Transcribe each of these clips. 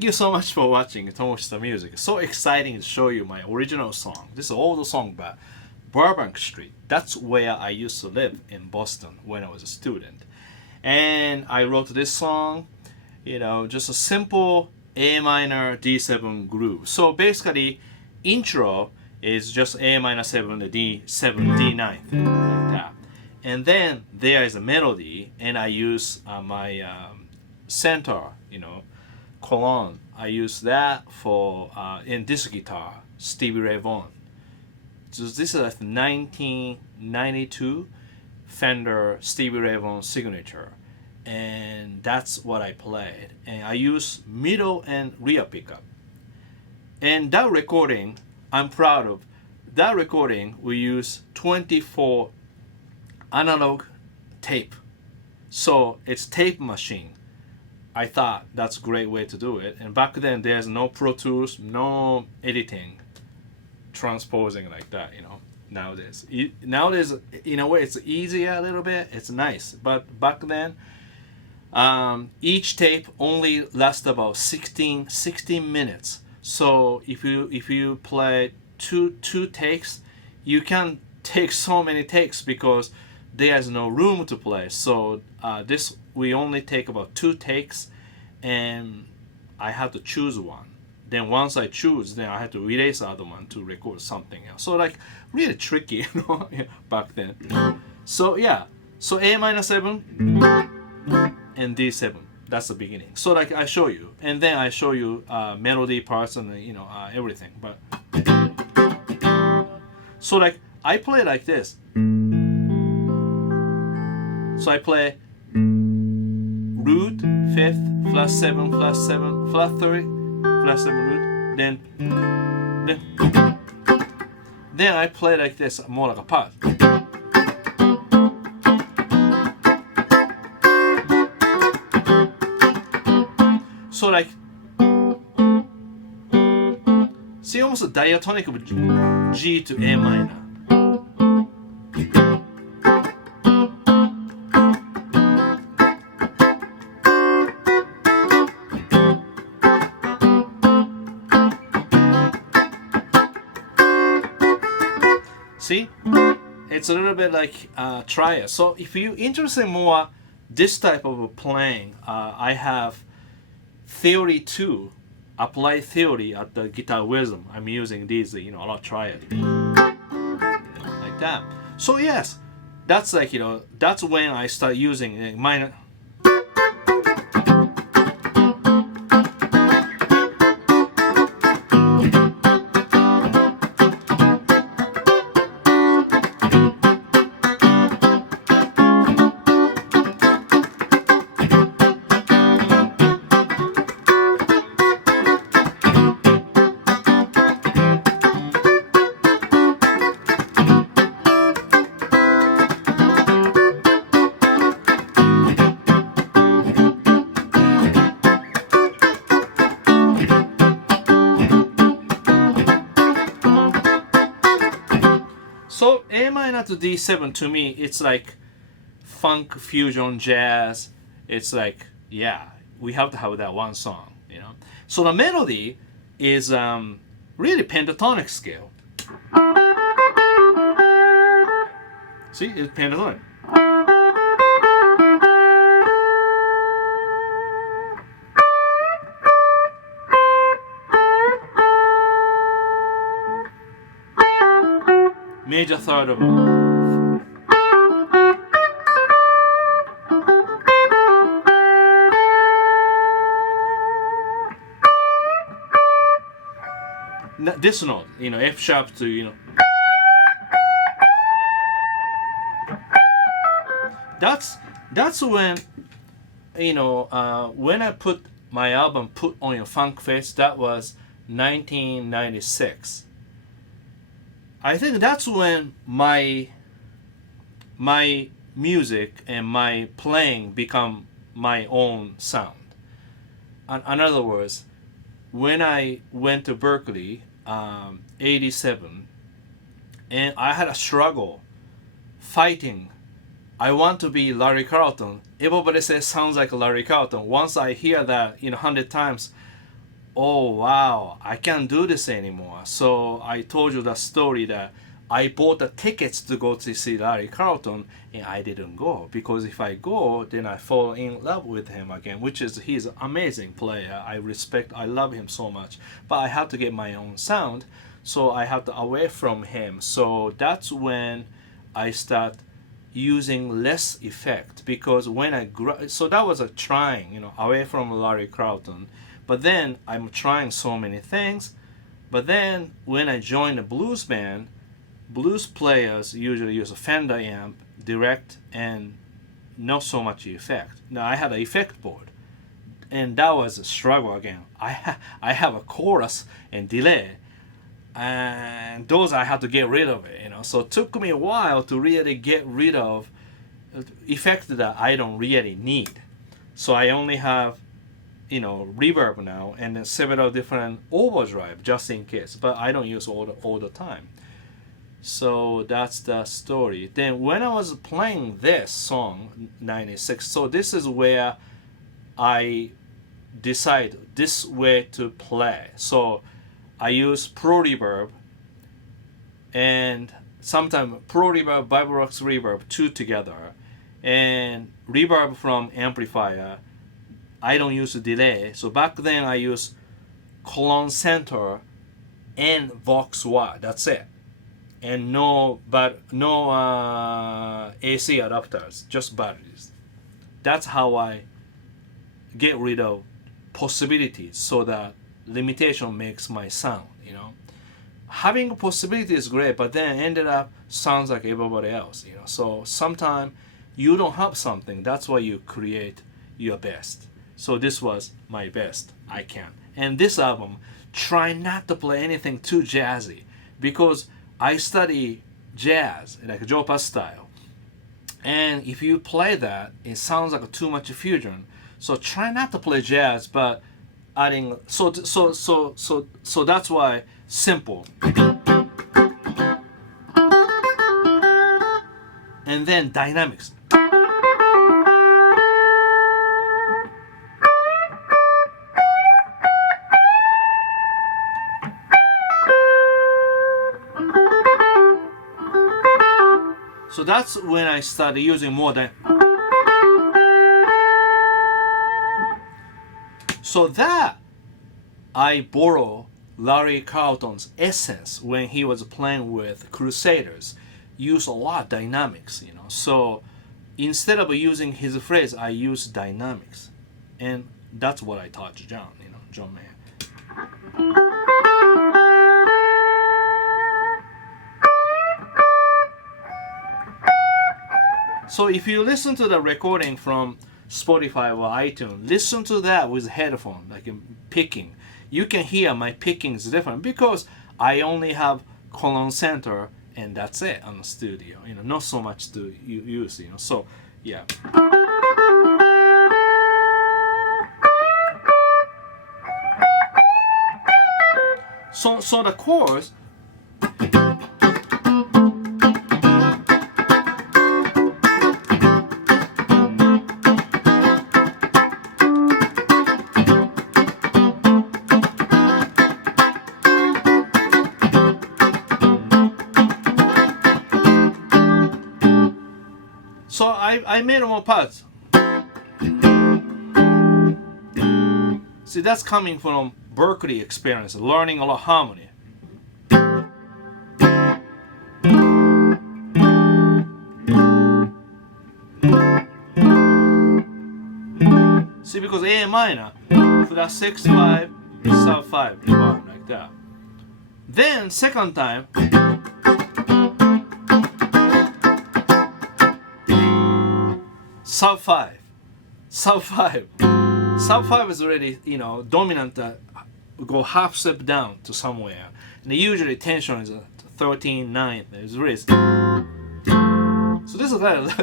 thank you so much for watching Tomo's Music. So exciting to show you my original song. This is an old song by Burbank Street. That's where I used to live in Boston when I was a student. And I wrote this song, you know, just a simple A minor D7 groove. So basically, intro is just A minor 7, D7, D9, like that. And then there is a melody, and I use my Centaur, you know, Klon. I use that for in this guitar, Stevie Ray Vaughan. So this is a 1992 Fender Stevie Ray Vaughan signature, and that's what I played. And I use middle and rear pickup. And that recording, I'm proud of. That recording, we use 24 analog tape. So it's tape machine. I thought that's a great way to do it. And back then, there's no Pro Tools, no editing, transposing like that, you know, nowadays. Nowadays, in a way, it's easier a little bit. It's nice. But back then, each tape only lasts about 16 minutes. So if you play two takes, you can take so many takes because there's no room to play. So this we only take about 2 takes, and I have to choose one. Then once I choose, then I have to erase the other one to record something else. So like really tricky, you know, back then. So yeah, so A minor 7 and D7. That's the beginning. So like I show you, and then I show you melody parts and you know everything. But so like I play like this. So I play root 5th, flat 7, flat 7, flat 3, flat 7 root. Then I play like this, more like a part. So like, see almost a diatonic of G to A minor. See, it's a little bit like Triad. So if you're interested more this type of playing, I have theory 2, applied theory at the Guitar Wisdom. I'm using these, you know, a lot Triad, like that. So yes, that's like, you know, that's when I start using minor. So A minor to D7 to me, it's like funk, fusion, jazz. It's like, yeah, we have to have that one song, you know. So the melody is really pentatonic scale. See, it's pentatonic. Major third of it. This note, you know, F sharp to, you know. That's when, you know, when I put my album Put on Your Funk Face, that was 1996. I think that's when my music and my playing become my own sound. In other words, when I went to Berkeley, 87, and I had a struggle fighting. I want to be Larry Carlton. Everybody says sounds like Larry Carlton. Once I hear that, you know, 100 times, oh wow, I can't do this anymore. So I told you the story that I bought the tickets to go to see Larry Carlton, and I didn't go because if I go, then I fall in love with him again, which is he's an amazing player. I love him so much, but I have to get my own sound, so I have to away from him. So that's when I start using less effect because when so that was a trying, away from Larry Carlton. But then I'm trying so many things. But then when I joined a blues band, blues players usually use a Fender amp, direct, and not so much effect. Now I had an effect board, and that was a struggle again. I have a chorus and delay, and those I had to get rid of it. So it took me a while to really get rid of effect that I don't really need. So I only have reverb now and then several different overdrive just in case, but I don't use all the time. So that's the story. Then when I was playing this song 96, so this is where I decide this way to play. So I use Pro Reverb and sometimes Pro Reverb, Vibrox Reverb, two together, and reverb from amplifier. I don't use a delay. So back then I use Klon Centaur and Vox Wah. That's it. And no AC adapters, just batteries. That's how I get rid of possibilities so that limitation makes my sound, Having a possibility is great, but then ended up sounds like everybody else, So sometimes you don't have something, that's why you create your best. So this was my best I can. And this album, try not to play anything too jazzy because I study jazz, like Joe Pass style. And if you play that, it sounds like too much fusion. So try not to play jazz, but adding so that's why simple. And then dynamics. So that's when I started using more than. So that I borrow Larry Carlton's essence when he was playing with Crusaders. Use a lot of dynamics, So instead of using his phrase, I use dynamics, and that's what I taught John, John Mayer. So if you listen to the recording from Spotify or iTunes, listen to that with headphone, like picking. You can hear my picking is different because I only have Klon Centaur and that's it on the studio. Not so much to use. So yeah. So the chords. So I made more parts. See, that's coming from Berkeley experience, learning a lot of harmony. See, because A minor, flat 6, 5, sub 5, like that. Then second time, sub 5, sub 5. Sub 5 is already, dominant, go half step down to somewhere. And usually tension is 13, 9. There's risk. So this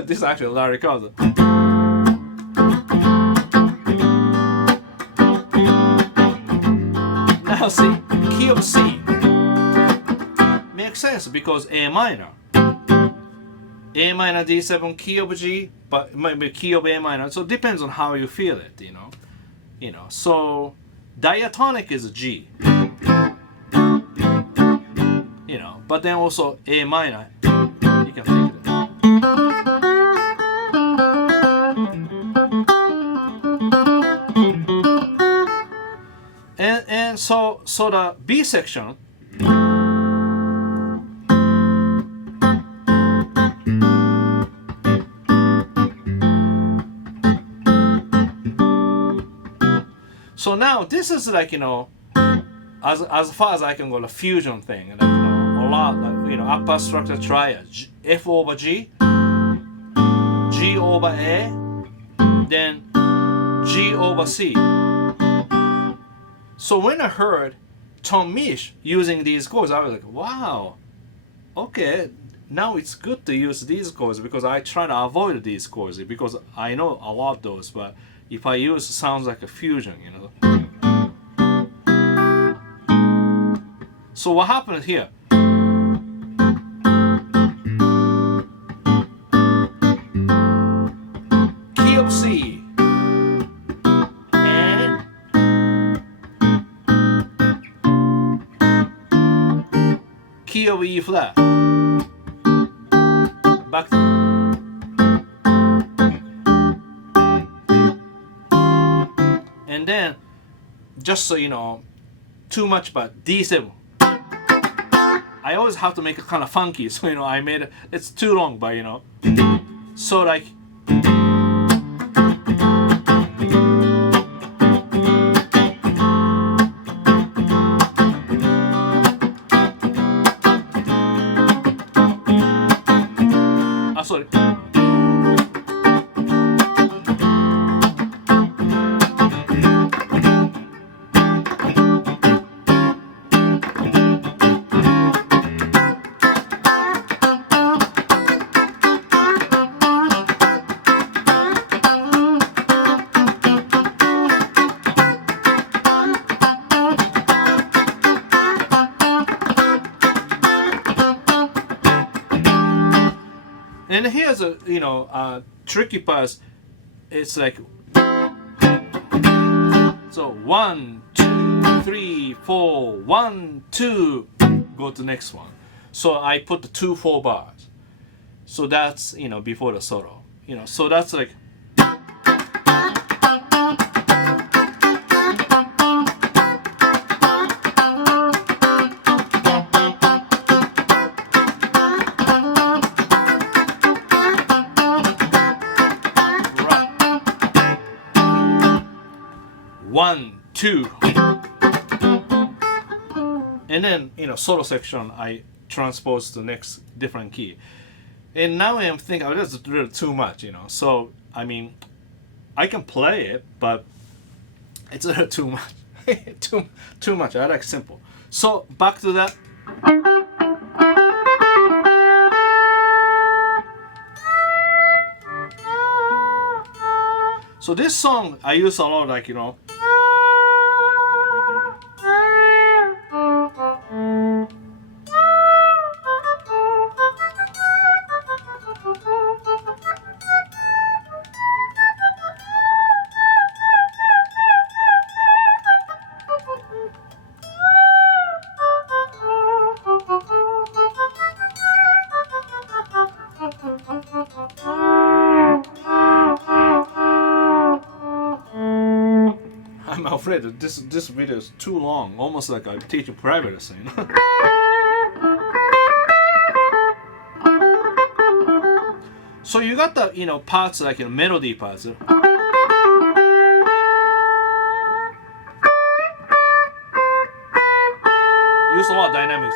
is actually Larry Carlton. Now see, key of C. Makes sense because A minor. A minor, D7, key of G, but it might be key of A minor. So it depends on how you feel it, So Diatonic is G. You know, but then also A minor. You can feel it. And so the B section. So now this is like, you know, as far as I can go, the fusion thing, like, you know, a lot, like, you know, upper structure triad, F over G, G over A, then G over C. So when I heard Tom Misch using these chords, I was like, wow, okay, now it's good to use these chords, because I try to avoid these chords because I know a lot of those, but if I use, it sounds like a fusion, you know. So what happened here? Key of C and key of E flat. Back. And then, just so you know, too much, but D7. I always have to make it kind of funky, so you know, I made it, it's too long, but you know, so like, sorry. And here's a, you know, tricky part. It's like, so 1, 2, 3, 4, 1, 2, go to the next one. So I put the 2, 4 bars. So that's, you know, before the solo. You know, so that's like. One, two, and then, you know, solo section I transpose to the next different key, and now I'm thinking, oh, that's really too much, you know. So I mean, I can play it, but it's a little too much. too much. I like simple. So back to that. So this song I use a lot, like, you know. I'm afraid that this video is too long, almost like I teach a private lesson, you know? So you got the, you know, parts like, you know, melody parts. Use a lot of dynamics.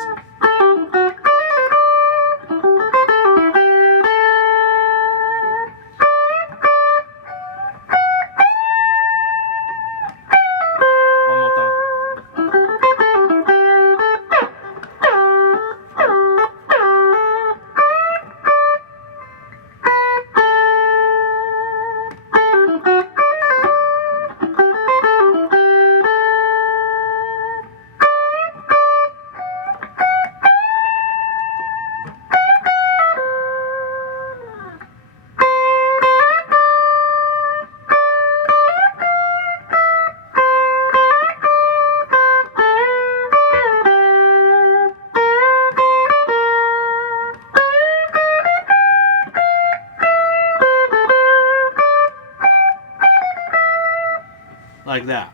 like that.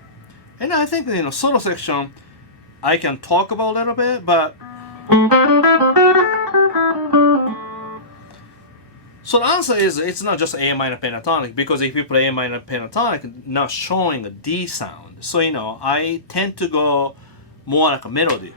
And I think, solo section, I can talk about a little bit, but so the answer is it's not just A minor pentatonic, because if you play A minor pentatonic, not showing a D sound. So I tend to go more like a melody.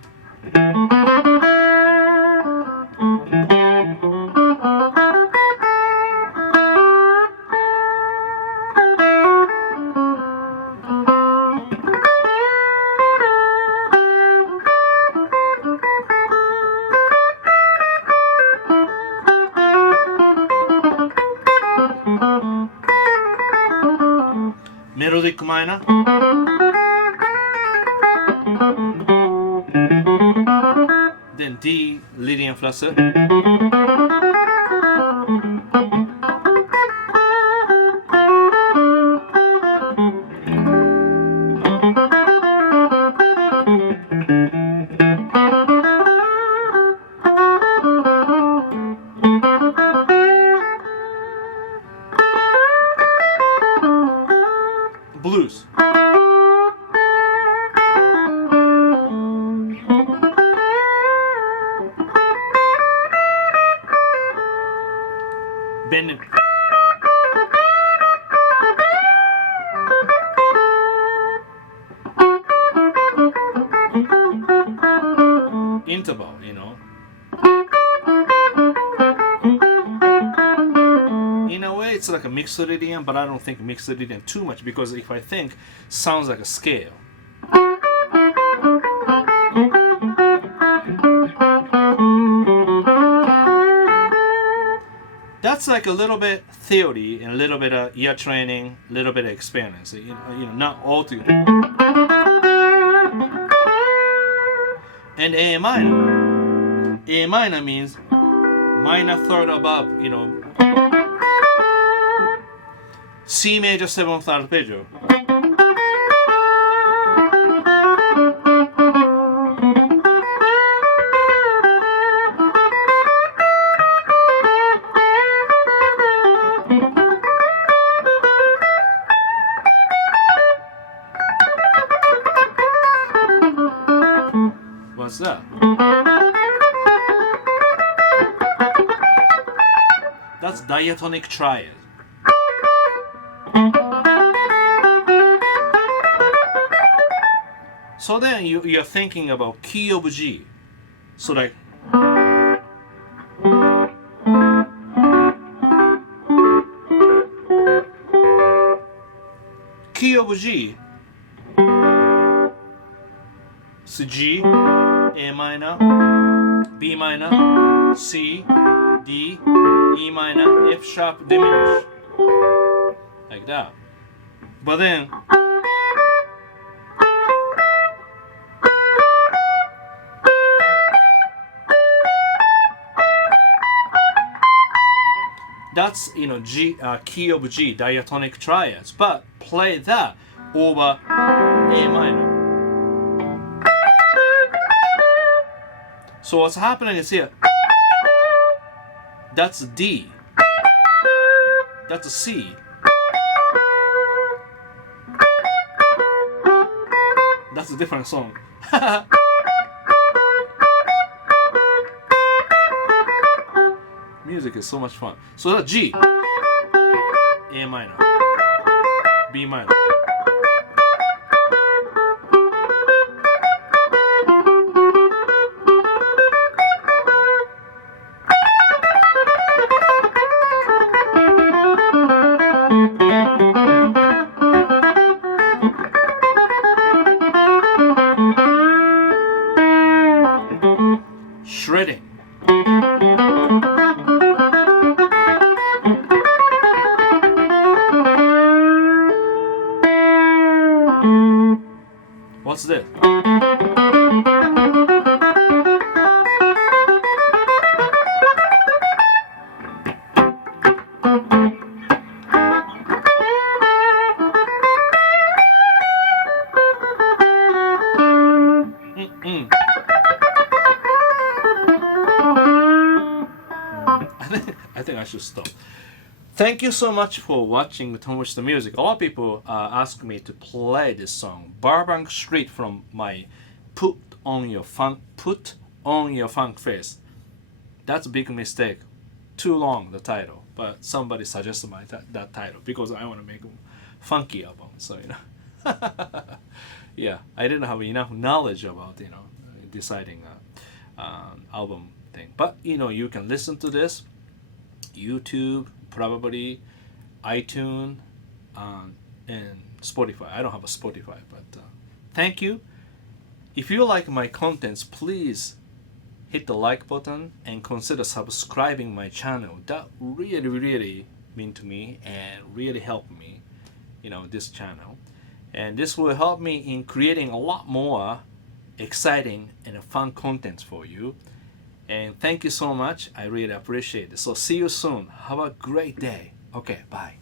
Melodic minor. Then D, leading flat set. Blues. Bending. Interval, In a way, it's like a mixed idiom, but I don't think mixed idiom too much, because if I think, sounds like a scale. That's like a little bit theory and a little bit of ear training, a little bit of experience. Not all together. And A minor. A minor means minor third above, C major 7th arpeggio. What's that? That's Diatonic Triad. So then you're thinking about key of G. So like key of G. So G, A minor, B minor, C, D, E minor, F sharp diminished. Like that. But then that's G, key of G, diatonic triads. But play that over A minor. So what's happening is here. That's D. That's a C. That's a different song. Music is so much fun. So that's G, A minor, B minor. Shredding. What's this? I think I should stop. thank you so much for watching Tomo the Music. A lot of people ask me to play this song, Burbank Street, from my Put on Your Funk Face. That's a big mistake. Too long, the title. But somebody suggested that title because I want to make a funky album. So, yeah, I didn't have enough knowledge about, deciding album thing. But, you can listen to this, YouTube, probably iTunes, and Spotify. I don't have a Spotify, but thank you. If you like my contents, please hit the like button and consider subscribing my channel. That really, really mean to me and really help me, this channel. And this will help me in creating a lot more exciting and fun content for you. And thank you so much. I really appreciate it. So see you soon. Have a great day. Okay, bye.